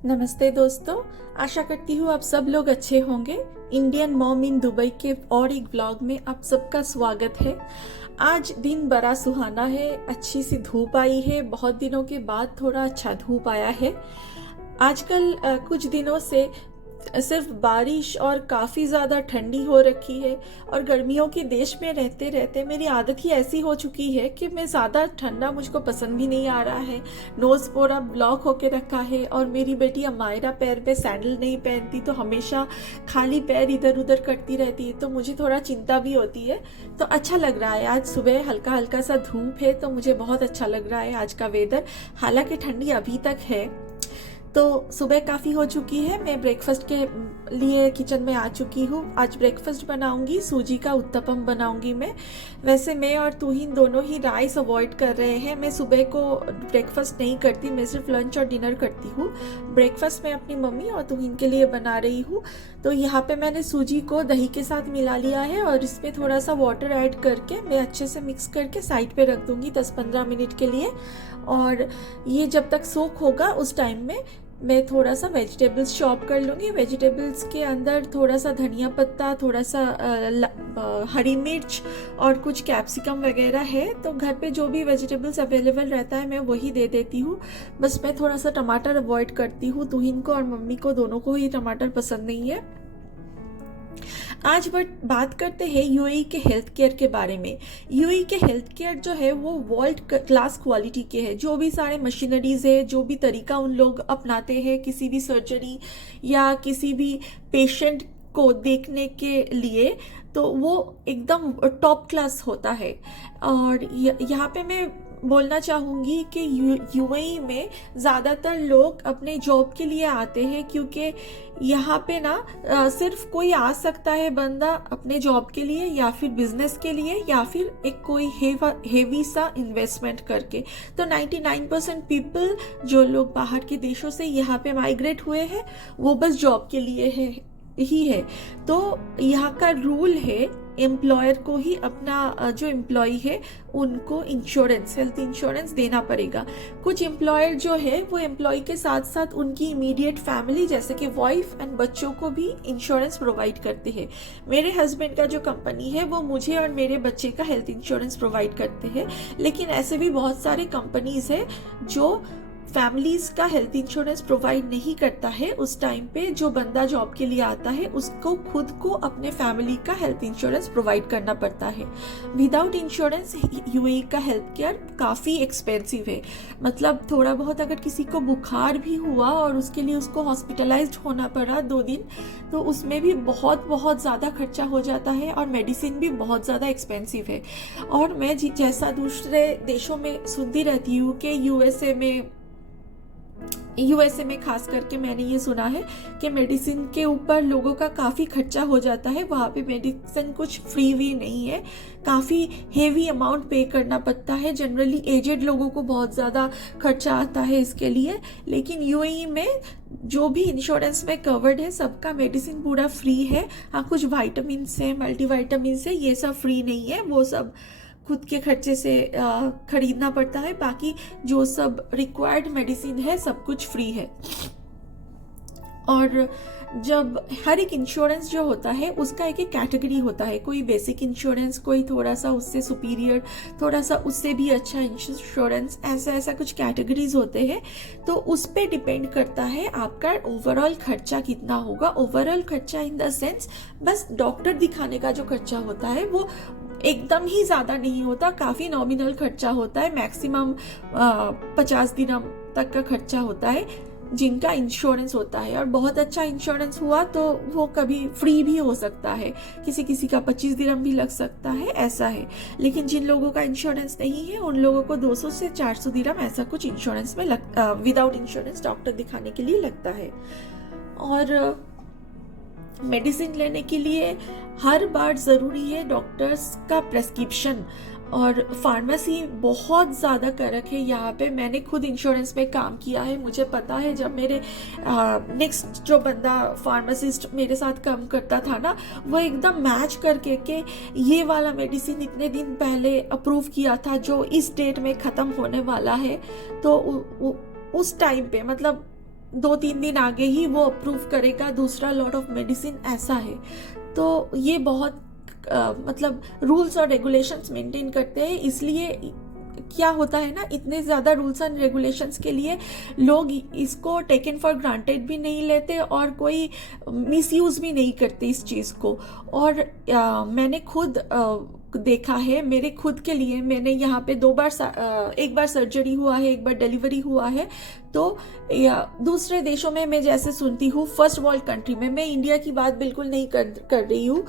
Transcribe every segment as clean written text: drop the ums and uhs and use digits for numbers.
नमस्ते दोस्तों। आशा करती हूँ आप सब लोग अच्छे होंगे। इंडियन मॉम इन दुबई के और एक ब्लॉग में आप सबका स्वागत है। आज दिन बड़ा सुहाना है, अच्छी सी धूप आई है, बहुत दिनों के बाद थोड़ा अच्छा धूप आया है। आजकल कुछ दिनों से सिर्फ बारिश और काफ़ी ज़्यादा ठंडी हो रखी है और गर्मियों के देश में रहते रहते मेरी आदत ही ऐसी हो चुकी है कि मैं ज़्यादा ठंडा मुझको पसंद भी नहीं आ रहा है। नोज़ पूरा ब्लॉक होके रखा है और मेरी बेटी अमायरा पैर पे सैंडल नहीं पहनती तो हमेशा खाली पैर इधर उधर करती रहती है, तो मुझे थोड़ा चिंता भी होती है। तो अच्छा लग रहा है, आज सुबह हल्का हल्का सा धूप है तो मुझे बहुत अच्छा लग रहा है आज का वेदर। हालांकि ठंडी अभी तक है। तो सुबह काफ़ी हो चुकी है, मैं ब्रेकफास्ट के लिए किचन में आ चुकी हूँ। आज ब्रेकफास्ट बनाऊंगी, सूजी का उत्तपम बनाऊंगी मैं। वैसे मैं और तुहिन दोनों ही राइस अवॉइड कर रहे हैं। मैं सुबह को ब्रेकफास्ट नहीं करती, मैं सिर्फ लंच और डिनर करती हूँ। ब्रेकफास्ट मैं अपनी मम्मी और तुहिन के लिए बना रही हूँ। तो यहाँ पे मैंने सूजी को दही के साथ मिला लिया है और इसमें थोड़ा सा वाटर ऐड करके मैं अच्छे से मिक्स करके साइड पे रख दूँगी 10-15 मिनट के लिए। और ये जब तक सोख होगा उस टाइम में मैं थोड़ा सा वेजिटेबल्स चॉप कर लूँगी। वेजिटेबल्स के अंदर थोड़ा सा धनिया पत्ता, थोड़ा सा हरी मिर्च और कुछ कैप्सिकम वगैरह है। तो घर पे जो भी वेजिटेबल्स अवेलेबल रहता है मैं वही दे देती हूँ। बस मैं थोड़ा सा टमाटर अवॉइड करती हूँ, तुहिन को और मम्मी को दोनों को ही टमाटर पसंद नहीं है। आज बात करते हैं यूएई के हेल्थ केयर के बारे में। यूएई के हेल्थ केयर जो है वो वर्ल्ड क्लास क्वालिटी के है। जो भी सारे मशीनरीज है, जो भी तरीका उन लोग अपनाते हैं किसी भी सर्जरी या किसी भी पेशेंट को देखने के लिए, तो वो एकदम टॉप क्लास होता है। और यहाँ पे मैं बोलना चाहूँगी कि यूएई में ज़्यादातर लोग अपने जॉब के लिए आते हैं, क्योंकि यहाँ पे ना सिर्फ कोई आ सकता है बंदा अपने जॉब के लिए या फिर बिजनेस के लिए या फिर एक कोई हेवी सा इन्वेस्टमेंट करके। तो 99% पीपल जो लोग बाहर के देशों से यहाँ पे माइग्रेट हुए हैं वो बस जॉब के लिए ही है। तो यहाँ का रूल है एम्प्लॉयर को ही अपना जो एम्प्लॉय है उनको इंश्योरेंस, हेल्थ इंश्योरेंस देना पड़ेगा। कुछ एम्प्लॉयर जो है वो एम्प्लॉय के साथ साथ उनकी इमीडिएट फैमिली जैसे कि वाइफ एंड बच्चों को भी इंश्योरेंस प्रोवाइड करते हैं। मेरे हस्बैंड का जो कंपनी है वो मुझे और मेरे बच्चे का हेल्थ इंश्योरेंस प्रोवाइड करते हैं। लेकिन ऐसे भी बहुत सारे कंपनीज है जो फैमिलीज का हेल्थ इंश्योरेंस प्रोवाइड नहीं करता है। उस टाइम पे जो बंदा जॉब के लिए आता है उसको खुद को अपने फैमिली का हेल्थ इंश्योरेंस प्रोवाइड करना पड़ता है। विदाउट इंश्योरेंस यूएई का हेल्थ केयर काफ़ी एक्सपेंसिव है। मतलब थोड़ा बहुत अगर किसी को बुखार भी हुआ और उसके लिए उसको हॉस्पिटलाइज्ड होना पड़ा 2 दिन, तो उसमें भी बहुत बहुत ज़्यादा खर्चा हो जाता है और मेडिसिन भी बहुत ज़्यादा एक्सपेंसिव है। और मैं जैसा दूसरे देशों में सुनती रहती हूँ कि यूएसए में खास करके मैंने ये सुना है कि मेडिसिन के ऊपर लोगों का काफ़ी खर्चा हो जाता है। वहाँ पे मेडिसिन कुछ फ्री भी नहीं है, काफ़ी हेवी अमाउंट पे करना पड़ता है। जनरली एजेड लोगों को बहुत ज़्यादा खर्चा आता है इसके लिए। लेकिन यूएई में जो भी इंश्योरेंस में कवर्ड है सबका मेडिसिन पूरा फ्री है। हाँ, कुछ वाइटामिन है, मल्टीवाइटामिन है, ये सब फ्री नहीं है, वो सब खुद के खर्चे से खरीदना पड़ता है। बाकी जो सब रिक्वायर्ड मेडिसिन है सब कुछ फ्री है। और जब हर एक इंश्योरेंस जो होता है उसका एक एक कैटेगरी होता है। कोई बेसिक इंश्योरेंस, कोई थोड़ा सा उससे सुपीरियर, थोड़ा सा उससे भी अच्छा इंश्योरेंस, ऐसा कुछ कैटेगरीज होते हैं। तो उस पे डिपेंड करता है आपका ओवरऑल खर्चा कितना होगा। ओवरऑल खर्चा इन द सेंस बस डॉक्टर दिखाने का जो खर्चा होता है वो एकदम ही ज़्यादा नहीं होता, काफ़ी नॉमिनल खर्चा होता है। मैक्सिमम 50 दिरहम तक का खर्चा होता है जिनका इंश्योरेंस होता है। और बहुत अच्छा इंश्योरेंस हुआ तो वो कभी फ्री भी हो सकता है, किसी किसी का 25 दिरहम भी लग सकता है, ऐसा है। लेकिन जिन लोगों का इंश्योरेंस नहीं है उन लोगों को 200 से 400 दिरहम ऐसा कुछ इंश्योरेंस में विदाउट इंश्योरेंस डॉक्टर दिखाने के लिए लगता है। और मेडिसिन लेने के लिए हर बार ज़रूरी है डॉक्टर्स का प्रेस्क्रिप्शन। और फार्मेसी बहुत ज़्यादा कड़क है यहाँ पे। मैंने खुद इंश्योरेंस में काम किया है, मुझे पता है। जब मेरे नेक्स्ट जो बंदा फार्मासिस्ट मेरे साथ काम करता था ना, वो एकदम मैच करके कि ये वाला मेडिसिन इतने दिन पहले अप्रूव किया था जो इस डेट में ख़त्म होने वाला है। तो उस टाइम पे मतलब 2-3 दिन आगे ही वो अप्रूव करेगा दूसरा लॉट ऑफ मेडिसिन, ऐसा है। तो ये बहुत मतलब रूल्स और रेगुलेशंस मेंटेन करते हैं। इसलिए क्या होता है ना, इतने ज़्यादा रूल्स एंड रेगुलेशंस के लिए लोग इसको टेकन फॉर ग्रांटेड भी नहीं लेते और कोई मिसयूज़ भी नहीं करते इस चीज़ को। और मैंने खुद देखा है, मेरे खुद के लिए मैंने यहाँ पे 2 बार एक बार सर्जरी हुआ है, एक बार डिलीवरी हुआ है। तो दूसरे देशों में मैं जैसे सुनती हूँ, फर्स्ट वर्ल्ड कंट्री में, मैं इंडिया की बात बिल्कुल नहीं कर रही हूँ,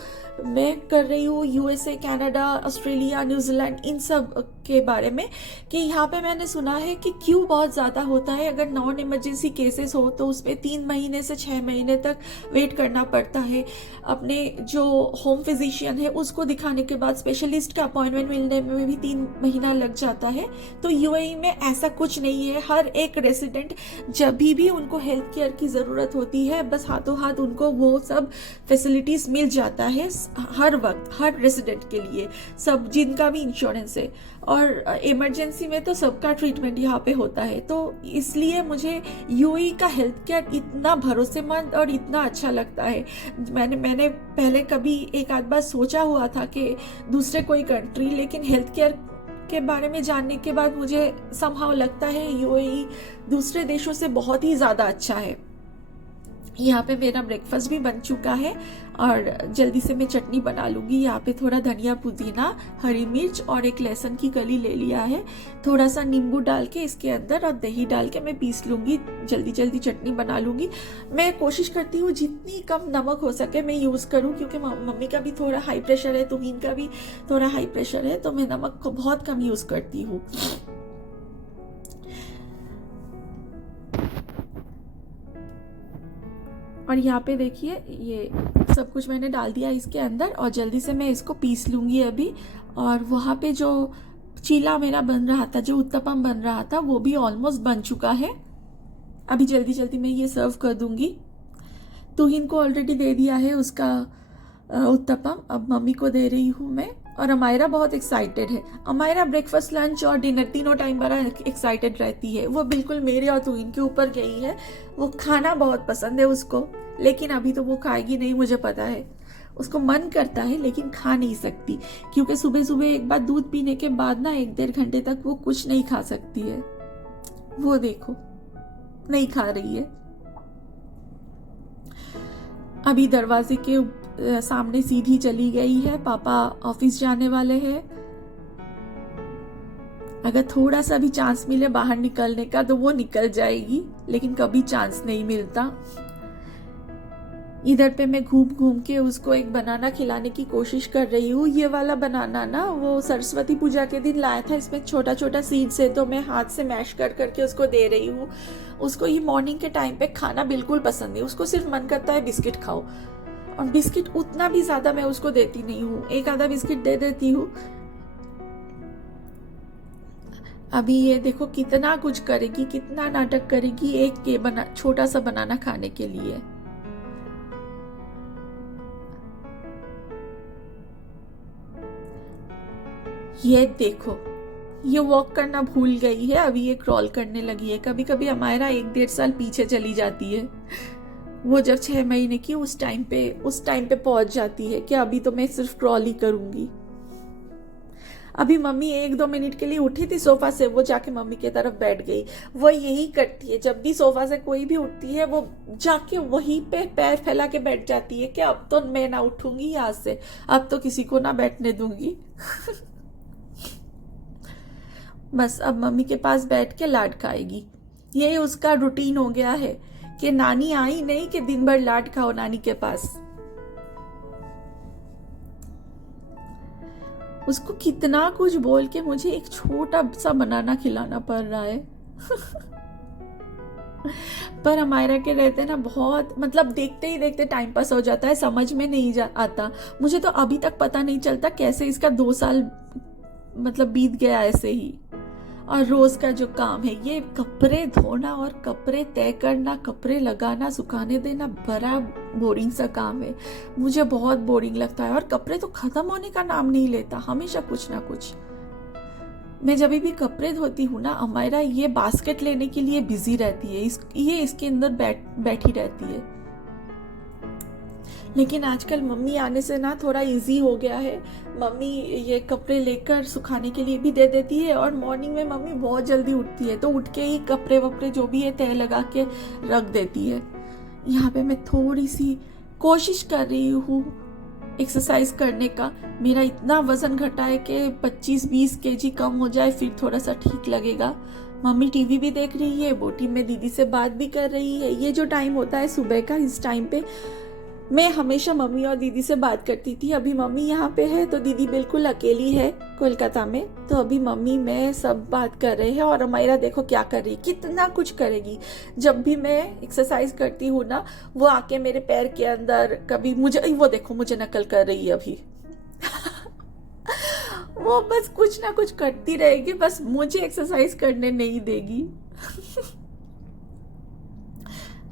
मैं कर रही हूँ USA, कनाडा, ऑस्ट्रेलिया, न्यूजीलैंड, इन सब के बारे में, कि यहाँ पे मैंने सुना है कि क्यू बहुत ज़्यादा होता है। अगर नॉन इमरजेंसी केसेस हो तो उसमें 3 महीने से 6 महीने तक वेट करना पड़ता है। अपने जो होम फिजिशियन है उसको दिखाने के बाद स्पेशलिस्ट का अपॉइंटमेंट मिलने में भी 3 महीना लग जाता है। तो UAE में ऐसा कुछ नहीं है। हर एक रेसिडेंट जब भी उनको हेल्थ केयर की ज़रूरत होती है, बस हाथों हाथ उनको वो सब फैसिलिटीज़ मिल जाता है हर वक्त, हर रेसिडेंट के लिए, सब जिनका भी इंश्योरेंस है। और इमरजेंसी में तो सबका ट्रीटमेंट यहाँ पे होता है। तो इसलिए मुझे UAE का हेल्थ केयर इतना भरोसेमंद और इतना अच्छा लगता है। मैंने पहले कभी एक आध बार सोचा हुआ था कि दूसरे कोई कंट्री, लेकिन हेल्थ केयर के बारे में जानने के बाद मुझे समहाउ लगता है UAE दूसरे देशों से बहुत ही ज़्यादा अच्छा है। यहाँ पे मेरा ब्रेकफास्ट भी बन चुका है और जल्दी से मैं चटनी बना लूँगी। यहाँ पे थोड़ा धनिया, पुदीना, हरी मिर्च और एक लहसुन की कली ले लिया है। थोड़ा सा नींबू डाल के इसके अंदर और दही डाल के मैं पीस लूँगी, जल्दी जल्दी चटनी बना लूँगी। मैं कोशिश करती हूँ जितनी कम नमक हो सके मैं यूज़ करूँ, क्योंकि मम्मी का भी थोड़ा हाई प्रेशर है, तुहीन का भी थोड़ा हाई प्रेशर है, तो मैं नमक को बहुत कम यूज़ करती हूँ। और यहाँ पे देखिए ये सब कुछ मैंने डाल दिया इसके अंदर और जल्दी से मैं इसको पीस लूँगी अभी। और वहाँ पे जो चीला मेरा बन रहा था, जो उत्तपम बन रहा था, वो भी ऑलमोस्ट बन चुका है। अभी जल्दी जल्दी मैं ये सर्व कर दूँगी। तुहिन को ऑलरेडी दे दिया है उसका उत्तपम, अब मम्मी को दे रही हूँ मैं। और अमायरा बहुत एक्साइटेड है। अमायरा ब्रेकफास्ट, लंच और डिनर तीनों टाइम बड़ा एक्साइटेड रहती है। वो बिल्कुल मेरे और तुहिन के ऊपर गई है। वो खाना बहुत पसंद है उसको, लेकिन अभी तो वो खाएगी नहीं, मुझे पता है। उसको मन करता है लेकिन खा नहीं सकती, क्योंकि सुबह सुबह एक बार दूध पीने के बाद ना 1-1.5 घंटे तक वो कुछ नहीं खा सकती है। वो देखो नहीं खा रही है। अभी दरवाजे के सामने सीधी चली गई है। पापा ऑफिस जाने वाले हैं। अगर थोड़ा सा भी चांस मिले बाहर निकलने का तो वो निकल जाएगी, लेकिन कभी चांस नहीं मिलता। इधर पे मैं घूम घूम के उसको एक बनाना खिलाने की कोशिश कर रही हूँ। ये वाला बनाना ना वो सरस्वती पूजा के दिन लाया था, इसमें छोटा छोटा सीड्स है, तो मैं हाथ से मैश कर करके उसको दे रही हूँ। उसको ये मॉर्निंग के टाइम पे खाना बिल्कुल पसंद नहीं, उसको सिर्फ मन करता है बिस्किट खाओ। और बिस्किट उतना भी ज्यादा मैं उसको देती नहीं हूँ, एक आधा बिस्किट दे देती हूँ। अभी ये देखो कितना कुछ करेगी, कितना नाटक करेगी एक के छोटा सा बनाना खाने के लिए। ये देखो ये वॉक करना भूल गई है, अभी ये क्रॉल करने लगी है। कभी कभी अमायरा 1-1.5 साल पीछे चली जाती है। वो जब 6 महीने की उस टाइम पे पहुंच जाती है कि अभी तो मैं सिर्फ क्रॉल ही करूंगी। अभी मम्मी 1-2 मिनट के लिए उठी थी सोफा से, वो जाके मम्मी की तरफ बैठ गई। वो यही करती है, जब भी सोफा से कोई भी उठती है वो जाके वहीं पे पैर फैला के बैठ जाती है कि अब तो मैं ना उठूंगी यहाँ से, अब तो किसी को ना बैठने दूंगी। बस अब मम्मी के पास बैठ के लाड खाएगी। ये उसका रूटीन हो गया है कि नानी आई नहीं कि दिन भर लाड खाओ नानी के पास। उसको कितना कुछ बोल के मुझे एक छोटा सा बनाना खिलाना पड़ रहा है। पर अमायरा के रहते ना बहुत, मतलब देखते ही देखते टाइम पास हो जाता है, समझ में नहीं आता। मुझे तो अभी तक पता नहीं चलता कैसे इसका 2 साल मतलब बीत गया ऐसे ही। और रोज का जो काम है ये कपड़े धोना और कपड़े तय करना, कपड़े लगाना, सुखाने देना, बड़ा बोरिंग सा काम है। मुझे बहुत बोरिंग लगता है और कपड़े तो खत्म होने का नाम नहीं लेता, हमेशा कुछ ना कुछ। मैं जब भी कपड़े धोती हूँ ना, अमायरा ये बास्केट लेने के लिए बिजी रहती है, ये इसके अंदर बैठी रहती है। लेकिन आजकल मम्मी आने से ना थोड़ा इजी हो गया है। मम्मी ये कपड़े लेकर सुखाने के लिए भी दे देती है, और मॉर्निंग में मम्मी बहुत जल्दी उठती है, तो उठ के ही कपड़े वपड़े जो भी है तह लगा के रख देती है। यहाँ पे मैं थोड़ी सी कोशिश कर रही हूँ एक्सरसाइज करने का। मेरा इतना वजन घटा है कि 25-20 केजी कम हो जाए, फिर थोड़ा सा ठीक लगेगा। मम्मी टीवी भी देख रही है, बोटी में दीदी से बात भी कर रही है। ये जो टाइम होता है सुबह का, इस टाइम पे मैं हमेशा मम्मी और दीदी से बात करती थी। अभी मम्मी यहाँ पे है तो दीदी बिल्कुल अकेली है कोलकाता में, तो अभी मम्मी मैं सब बात कर रहे हैं। और अमायरा देखो क्या कर रही है, कितना कुछ करेगी। जब भी मैं एक्सरसाइज करती हूँ ना, वो आके मेरे पैर के अंदर, कभी मुझे, वो देखो मुझे नकल कर रही है अभी वो बस कुछ ना कुछ करती रहेगी, बस मुझे एक्सरसाइज करने नहीं देगी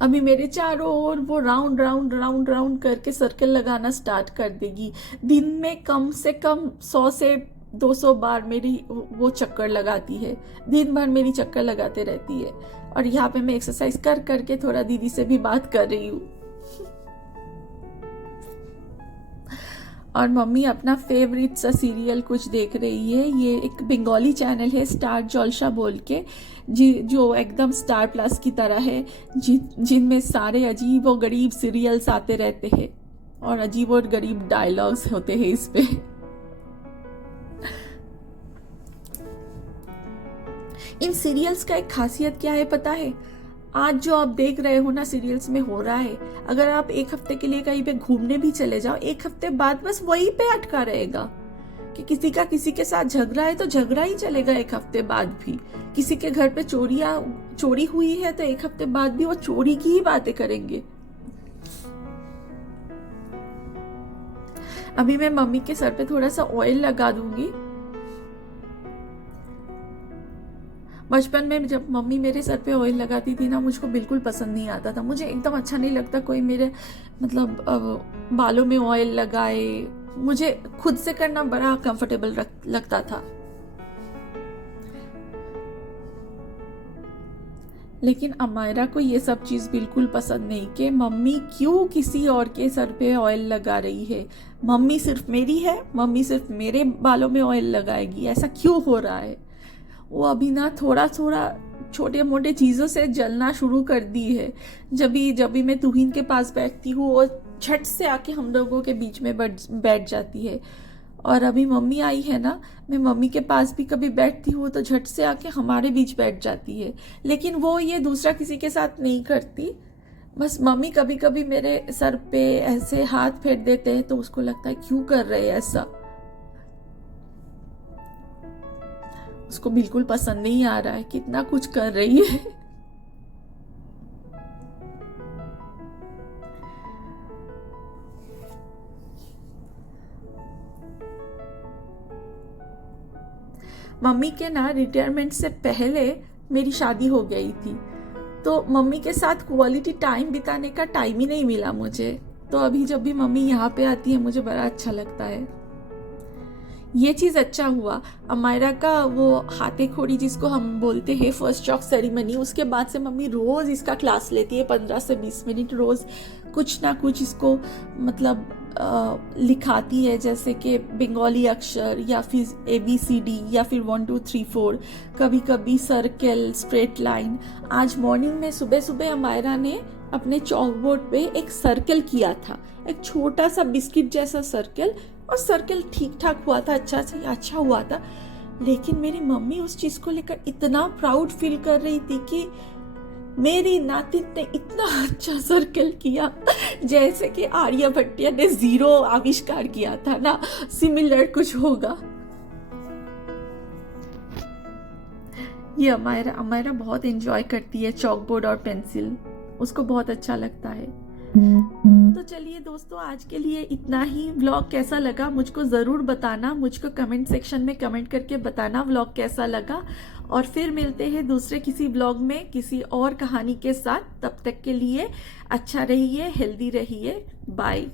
अभी मेरे चारों ओर वो राउंड राउंड राउंड राउंड करके सर्कल लगाना स्टार्ट कर देगी। दिन में कम से कम 100 से 200 बार मेरी वो चक्कर लगाती है। दिन भर मेरी चक्कर लगाते रहती है। और यहाँ पे मैं एक्सरसाइज कर करके थोड़ा दीदी से भी बात कर रही हूँ। और मम्मी अपना फेवरेट सा सीरियल कुछ देख रही है। ये एक बंगाली चैनल है, स्टार जलसा बोल के, जो एकदम स्टार प्लस की तरह है, जिनमें सारे अजीब और गरीब सीरियल्स आते रहते हैं और अजीब और गरीब डायलॉग्स होते हैं इस पे। इन सीरियल्स का एक खासियत क्या है पता है? आज जो आप देख रहे हो ना सीरियल्स में हो रहा है, अगर आप एक हफ्ते के लिए कहीं पे घूमने भी चले जाओ, एक हफ्ते बाद बस वहीं पे अटका रहेगा। कि किसी का किसी के साथ झगड़ा है तो झगड़ा ही चलेगा एक हफ्ते बाद भी। किसी के घर पे चोरी हुई है तो एक हफ्ते बाद भी वो चोरी की ही बातें करेंगे। अभी मैं मम्मी के सर पे थोड़ा सा ऑयल लगा दूंगी। बचपन में जब मम्मी मेरे सर पे ऑयल लगाती थी ना, मुझको बिल्कुल पसंद नहीं आता था। मुझे एकदम अच्छा नहीं लगता कोई मेरे बालों में ऑयल लगाए। मुझे खुद से करना बड़ा कंफर्टेबल लगता था। लेकिन अमायरा को ये सब चीज बिल्कुल पसंद नहीं कि मम्मी क्यों किसी और के सर पे ऑयल लगा रही है। मम्मी सिर्फ मेरी है, मम्मी सिर्फ मेरे बालों में ऑयल लगाएगी, ऐसा क्यों हो रहा है। वो अभी ना थोड़ा थोड़ा छोटे मोटे चीज़ों से जलना शुरू कर दी है। जब भी मैं तुहिन के पास बैठती हूँ, वो झट से आके हम लोगों के बीच में बैठ जाती है। और अभी मम्मी आई है ना, मैं मम्मी के पास भी कभी बैठती हूँ तो झट से आके हमारे बीच बैठ जाती है। लेकिन वो ये दूसरा किसी के साथ नहीं करती। बस मम्मी कभी कभी मेरे सर पे ऐसे हाथ फेर देते हैं तो उसको लगता है क्यों कर रहे हैं ऐसा। उसको बिल्कुल पसंद नहीं आ रहा है कितना कुछ कर रही है। मम्मी के ना रिटायरमेंट से पहले मेरी शादी हो गई थी, तो मम्मी के साथ क्वालिटी टाइम बिताने का टाइम ही नहीं मिला मुझे। तो अभी जब भी मम्मी यहाँ पे आती है मुझे बड़ा अच्छा लगता है। ये चीज़ अच्छा हुआ, अमायरा का वो हाथे खोड़ी जिसको हम बोलते हैं फर्स्ट चॉक सेरेमनी, उसके बाद से मम्मी रोज़ इसका क्लास लेती है 15 से 20 मिनट रोज़। कुछ ना कुछ इसको लिखाती है, जैसे कि बंगाली अक्षर या फिर ABCD या फिर 1 2 3 4, कभी कभी सर्कल, स्ट्रेट लाइन। आज मॉर्निंग में सुबह सुबह अमायरा ने अपने चॉक बोर्ड पे एक सर्कल किया था, एक छोटा सा बिस्किट जैसा सर्कल, और सर्कल ठीक ठाक हुआ था, अच्छा हुआ था। लेकिन मेरी मम्मी उस चीज को लेकर इतना प्राउड फील कर रही थी कि मेरी नातिन ने इतना अच्छा सर्कल किया, जैसे कि आर्यभट्ट ने 0 आविष्कार किया था ना, सिमिलर कुछ होगा। ये अमायरा बहुत एंजॉय करती है चॉक बोर्ड और पेंसिल, उसको बहुत अच्छा लगता है। तो चलिए दोस्तों, आज के लिए इतना ही। व्लॉग कैसा लगा मुझको ज़रूर बताना, मुझको कमेंट सेक्शन में कमेंट करके बताना व्लॉग कैसा लगा। और फिर मिलते हैं दूसरे किसी व्लॉग में किसी और कहानी के साथ। तब तक के लिए अच्छा रहिए, हेल्दी रहिए, बाय।